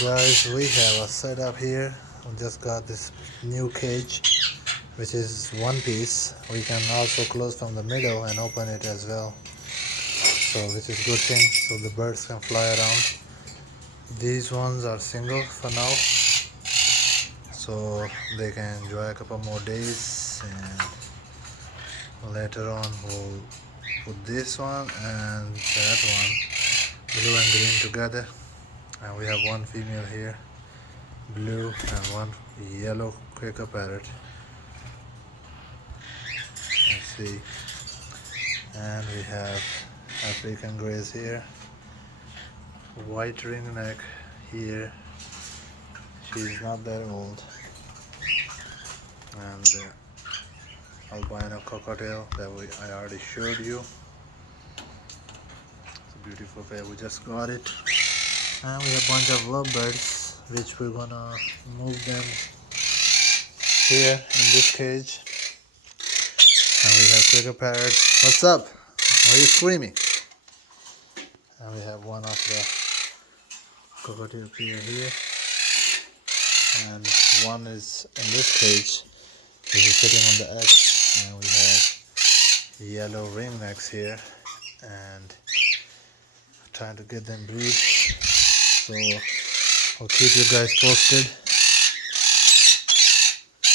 Guys, we have a setup here. We just got this new cage which is one piece. We can also close from the middle and open it as well, so which is good thing, so the birds can fly around. These ones are single for now, so they can enjoy a couple more days, and later on we'll put this one and that one, blue and green together. And we have one female here, blue, and one yellow Quaker parrot. Let's see. And we have African greys here, white ringneck here. She's not that old. And the albino cockatiel that I already showed you. It's a beautiful pair. We just got it. And we have a bunch of lovebirds, which we're gonna move them here in this cage. And we have Quaker parrots. What's up? Why are you screaming? And we have one of the cockatiel pair here. And one is in this cage, which is sitting on the edge. And we have yellow ringnecks here. And trying to get them breed. So I'll keep you guys posted.